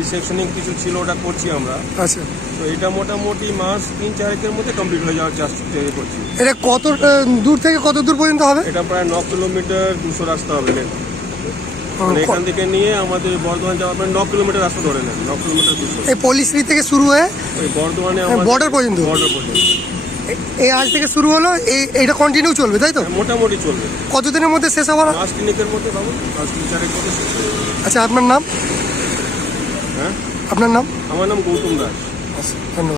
রিসেপশনিং কিছু ছিল, ওটা করছি আমরা। আচ্ছা, তো এটা মোটামুটি মাস 3-4 মধ্যে কমপ্লিট হয়ে যাওয়ার চেষ্টা করছি। এটা কত দূর থেকে কত দূর পর্যন্ত হবে? এটা প্রায় 9 কিলোমিটার 200 রাস্তা হবে। মানে এখান থেকে নিয়ে আমাদের বর্ধমান যাওয়া প্রায় 9 কিলোমিটার রাস্তা ধরে নেন, 9 কিলোমিটার 200। এই পল্লীশ্রী থেকে শুরু হয়ে ওই বর্ধমানে বর্ডার পর্যন্ত? বর্ডার পর্যন্ত। এই আজ থেকে শুরু হলো, এইটা কন্টিনিউ চলবে তাই তো? মোটামুটি চলবে। কতদিনের মধ্যে শেষ হওয়ার? মাস 3-এর মধ্যে পাবো, মাস 3-4 মধ্যে শেষ হয়ে যাবে। আচ্ছা, আপনার নাম? হ্যাঁ, আপনার নাম? আমার নাম গৌতম দাস। ধন্যবাদ।